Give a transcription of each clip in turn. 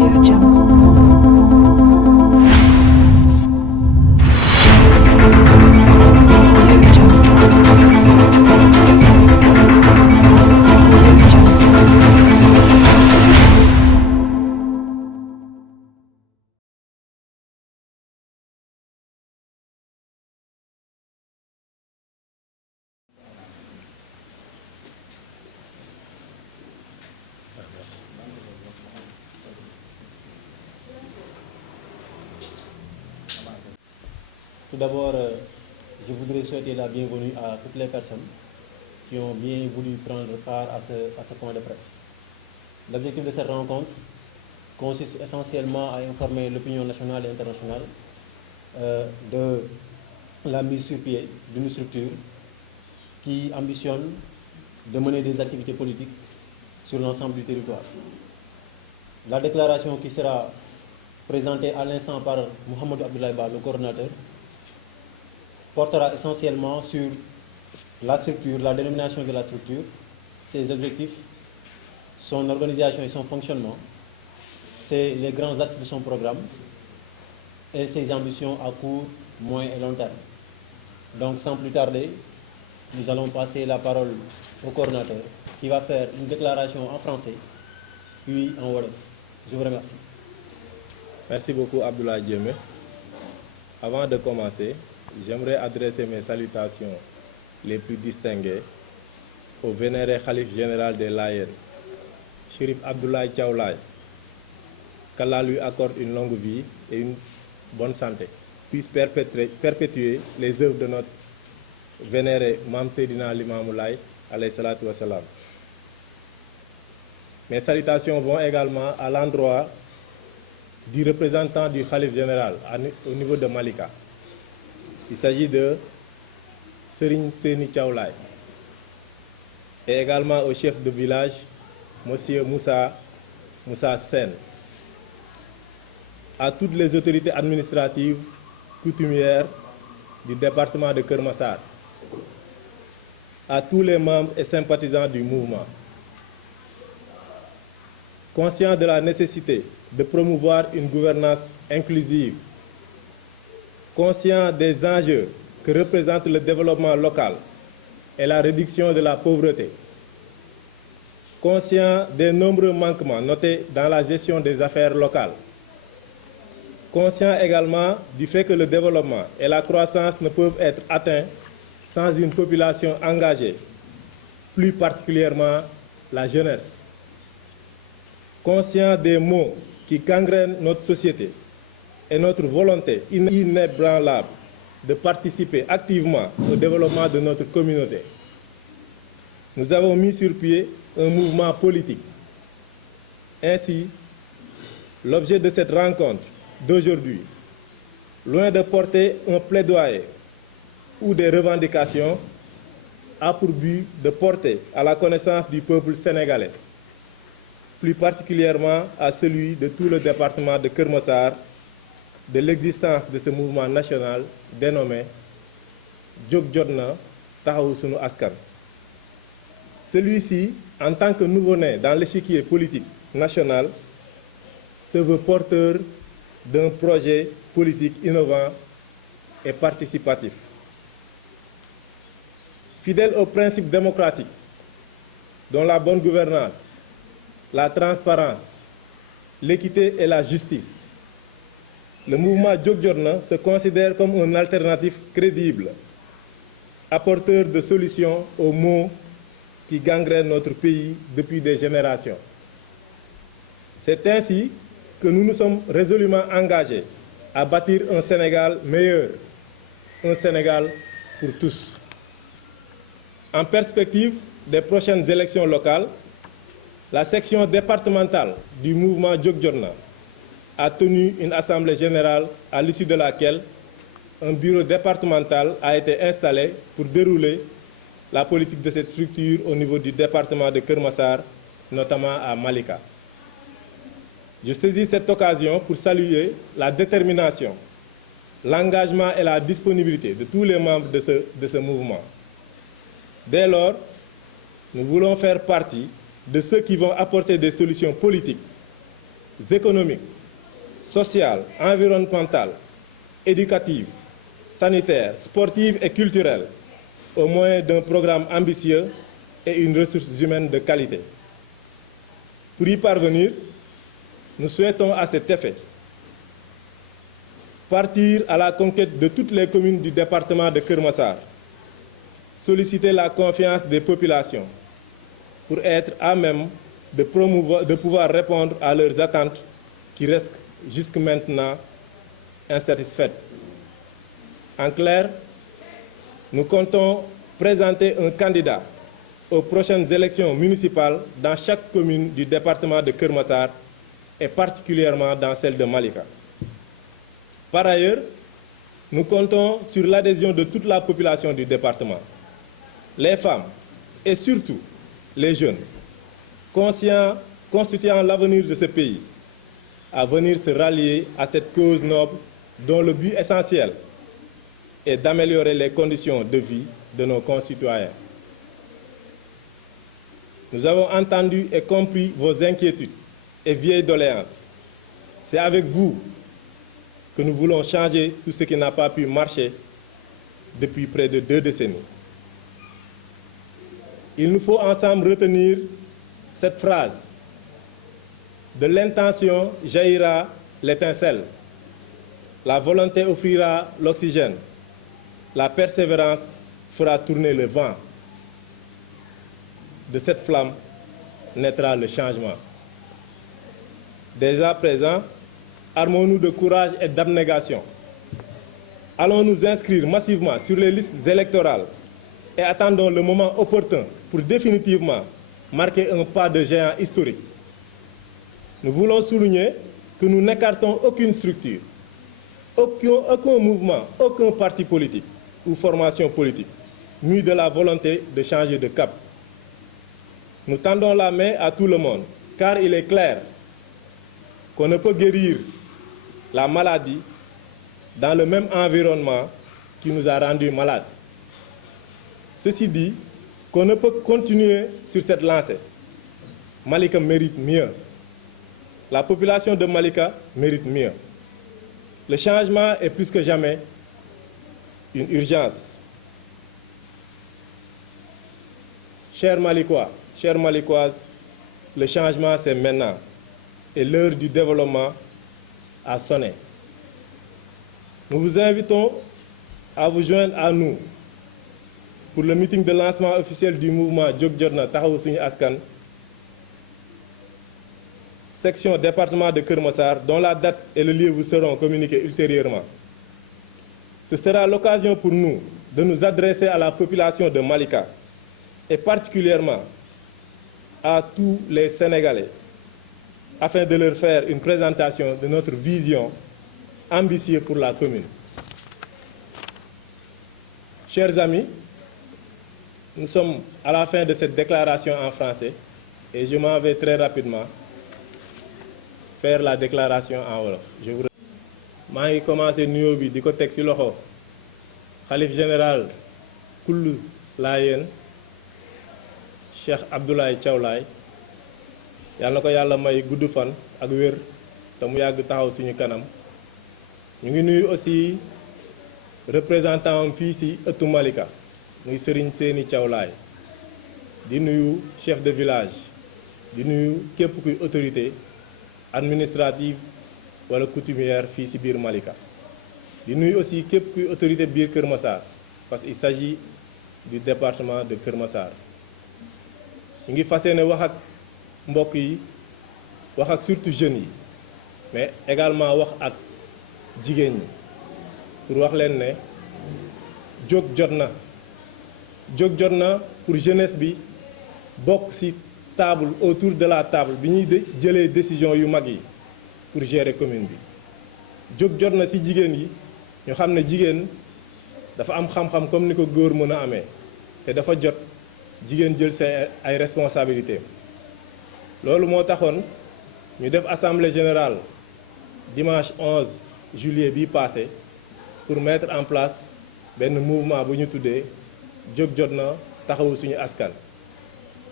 Tout d'abord, je voudrais souhaiter la bienvenue à toutes les personnes qui ont bien voulu prendre part à ce point de presse. L'objectif de cette rencontre consiste essentiellement à informer l'opinion nationale et internationale de la mise sur pied d'une structure qui ambitionne de mener des activités politiques sur l'ensemble du territoire. La déclaration qui sera présentée à l'instant par Mohamed Abdoulaye Ba, le coordinateur, portera essentiellement sur la structure, la dénomination de la structure, ses objectifs, son organisation et son fonctionnement, c'est les grands axes de son programme et ses ambitions à court, moyen et long terme. Donc sans plus tarder, nous allons passer la parole au coordinateur qui va faire une déclaration en français, puis en wolof. Je vous remercie. Merci beaucoup Abdoulaye Diémé. Avant de commencer, j'aimerais adresser mes salutations les plus distinguées au vénéré Khalife général des Layènes, Chérif Abdoulaye Thiaw Laye, qu'Allah lui accorde une longue vie et une bonne santé, puisse perpétuer les œuvres de notre vénéré Mame Seydina Limamou Laye, alayhi salatu wassalam. Mes salutations vont également à l'endroit du représentant du Khalife général au niveau de Malika. Il s'agit de Serigne Seni Thiaw Laye et également au chef de village, Monsieur Moussa Sen, à toutes les autorités administratives coutumières du département de Keur Massar, à tous les membres et sympathisants du mouvement. Conscient de la nécessité de promouvoir une gouvernance inclusive, conscient des enjeux que représente le développement local et la réduction de la pauvreté, conscient des nombreux manquements notés dans la gestion des affaires locales, conscient également du fait que le développement et la croissance ne peuvent être atteints sans une population engagée, plus particulièrement la jeunesse, conscient des maux qui gangrènent notre société et notre volonté inébranlable de participer activement au développement de notre communauté. Nous avons mis sur pied un mouvement politique. Ainsi, l'objet de cette rencontre d'aujourd'hui, loin de porter un plaidoyer ou des revendications, a pour but de porter à la connaissance du peuple sénégalais, plus particulièrement à celui de tout le département de Keur Massar, de l'existence de ce mouvement national dénommé Jóg Jotna Taxawu Sunu Askan. Celui-ci, en tant que nouveau-né dans l'échiquier politique national, se veut porteur d'un projet politique innovant et participatif. Fidèle aux principes démocratiques, dont la bonne gouvernance, la transparence, l'équité et la justice, le mouvement Jóg Jotna se considère comme une alternative crédible, apporteur de solutions aux maux qui gangrènent notre pays depuis des générations. C'est ainsi que nous nous sommes résolument engagés à bâtir un Sénégal meilleur, un Sénégal pour tous. En perspective des prochaines élections locales, la section départementale du mouvement Jóg Jotna a tenu une assemblée générale à l'issue de laquelle un bureau départemental a été installé pour dérouler la politique de cette structure au niveau du département de Keur Massar, notamment à Malika. Je saisis cette occasion pour saluer la détermination, l'engagement et la disponibilité de tous les membres de ce mouvement. Dès lors, nous voulons faire partie de ceux qui vont apporter des solutions politiques économiques, sociales, environnementales, éducatives, sanitaires, sportives et culturelles au moyen d'un programme ambitieux et une ressource humaine de qualité. Pour y parvenir, nous souhaitons à cet effet partir à la conquête de toutes les communes du département de Keur Massar, solliciter la confiance des populations pour être à même de pouvoir répondre à leurs attentes qui restent jusque maintenant insatisfaites. En clair, nous comptons présenter un candidat aux prochaines élections municipales dans chaque commune du département de Keur Massar et particulièrement dans celle de Malika. Par ailleurs, nous comptons sur l'adhésion de toute la population du département, les femmes et surtout les jeunes, conscients, constituant l'avenir de ce pays, à venir se rallier à cette cause noble dont le but essentiel est d'améliorer les conditions de vie de nos concitoyens. Nous avons entendu et compris vos inquiétudes et vieilles doléances. C'est avec vous que nous voulons changer tout ce qui n'a pas pu marcher depuis près de 2 décennies. Il nous faut ensemble retenir cette phrase: de l'intention jaillira l'étincelle, la volonté offrira l'oxygène, la persévérance fera tourner le vent. De cette flamme naîtra le changement. Dès à présent, armons-nous de courage et d'abnégation. Allons nous inscrire massivement sur les listes électorales et attendons le moment opportun pour définitivement marquer un pas de géant historique. Nous voulons souligner que nous n'écartons aucune structure, aucun mouvement, aucun parti politique ou formation politique, mû de la volonté de changer de cap. Nous tendons la main à tout le monde, car il est clair qu'on ne peut guérir la maladie dans le même environnement qui nous a rendus malades. Ceci dit, qu'on ne peut continuer sur cette lancée. Malika mérite mieux. La population de Malika mérite mieux. Le changement est plus que jamais une urgence. Chers Malikois, chères Malikoises, le changement c'est maintenant et l'heure du développement a sonné. Nous vous invitons à vous joindre à nous pour le meeting de lancement officiel du mouvement Jóg Jotna Taxawu Suñu Askan, section département de Keur Massar, dont la date et le lieu vous seront communiqués ultérieurement. Ce sera l'occasion pour nous de nous adresser à la population de Malika et particulièrement à tous les Sénégalais afin de leur faire une présentation de notre vision ambitieuse pour la commune. Chers amis, nous sommes à la fin de cette déclaration en français et je m'en vais très rapidement faire la déclaration en wolof. Je vous remercie. Je commencé nuyoo bi di ko teg ci loxo xalif général kullu Laayeen Cheikh Abdoulaye Thiaw Laye yàlla na ko yàlla may gudd fan ak wér te mu yàgg taxaw suñu kanam. Ñu ngi nuyu aussi représentant am fii ci ëttu Malika muy Serigne Séni Thiaw Laye di nuyu chef de village di nuyu képp kuy autorité administrative wala coutumière fii ci biir Malika di nuyu aussi képp kuy autorité biir Keur Massar parce qu'il s'agit du département de Keur Massar. Ñu ngi fas yéene wax ak mbokk yi wax ak surtout jeunes yi mais également wax ak jigéen ñi pour wax leen ne jóg jot na jóg jot na pour jeunesse bi bokk ci table autour de la table bi ñuy jëlee décision yu mag yi pour gérer commune bi. jóg jot na ci jigéen yi ñu xam ne jigéen dafa am xam-xam comme ni ko góor mën a amee te dafa jot jigéen jël say ay responsabilités. loolu moo taxoon ñu def assemblée générale dimanche 11 juillet bii passé pour mettre en place benn mouvement bu ñu tuddee jóg jot na taxawu suñu askan.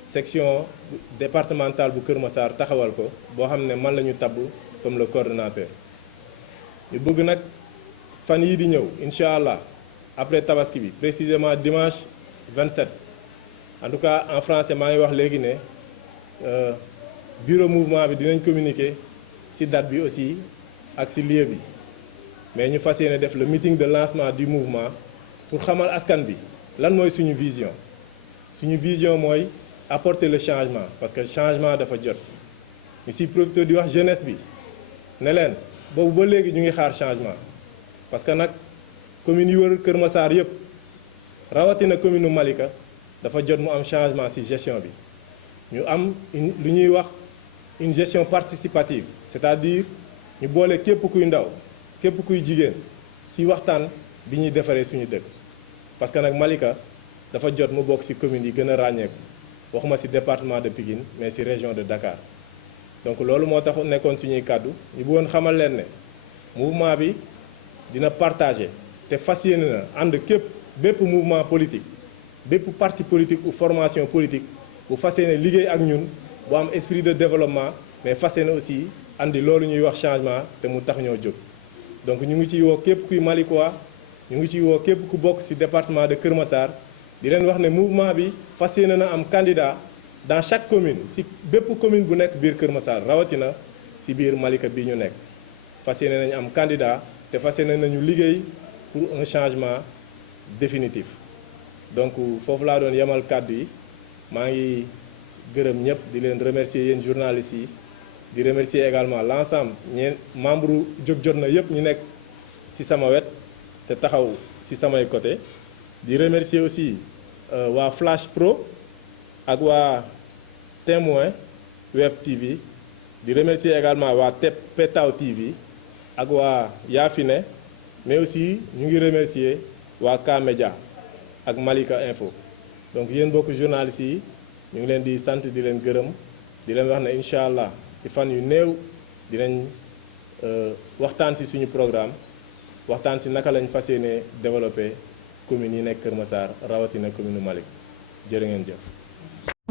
section départementale bu Kër Massar taxawal ko boo xam ne man la ñu tabb comme le coordonnateur ñu bëgg nag fan yii di ñëw incha allah après tabaski bi précisément dimanche 27 en tout cas en français maa ngi wax léegi ne bureau mouvement bi dinañ communiquer ci date bi aussi ak ci lieu bi mais ñu fas yéene def le meeting de lancement du mouvement pour xamal askan bi lan mooy suñu vision mooy apporter le changement parce que changement dafa jot ñu ci profité di wax jeunesse bi ne leen boobu ba léegi ñu ngi xaar changement parce que nag commune yi wër Kër Massar yëpp rawatina commune u Malika dafa jot mu am changement ci gestion bi ñu am lu ñuy wax une gestion participative c'est-à-dire ñu boole képp kuy ndaw képp kuy jigéen ci waxtaan bi ñuy defaree suñu dëkk parce que nag Malika dafa jot mu bokk ci communes yi gën a ràññeeku waxuma ci département de Pikine mais ci région de Dakar donc loolu moo tax nekkoon suñuy kàddu ñu bëggoon xamal leen ne mouvement bi dina partager te fas yéene na ànd bépp mouvement politique bépp parti politique ou formation politique bu fas yéene liggéey ak ñun bu am esprit de développement mais fas yéene aussi andi loolu ñuy wax changement te mu tax ñoo jóg donc ñu ngi ciy woo képp kuy Malikois ñu ngi ciy woo képp ku bokk ci département de Kër Massar di leen wax ne mouvement bi fas yéene na am candidat dans chaque commune ci bépp commune bu nekk biir Kër Massar rawatina ci biir Malika bi ñu nekk fas yéene nañu am candidat te fas yéene nañu liggéey pour un changement définitif donc foofu laa doon yemal kàddu yi maa ngi gërëm ñëpp di leen remercier yéen journalistes yi di remercier également l'ensemble ñeen membre jóg jot na yëpp ñu nekk ci sama wet te taxaw ci samay côté di remercier aussi waa Flash Pro ak waa Témoin Web TV di remercier également waa Petaw TV ak waa Yafine mais aussi ñu ngi remercier waa K-Média ak Malika Info donc yéen bokk journalistes yi ñu ngi leen di sant di leen gërëm di leen wax ne incha allah ci fan yu néew dinañ waxtaan ci suñu programme waxtaan ci naka lañ fas yéene développer communes yi nekk Kër Massar rawatina commune Malika jërë ngeen jëf.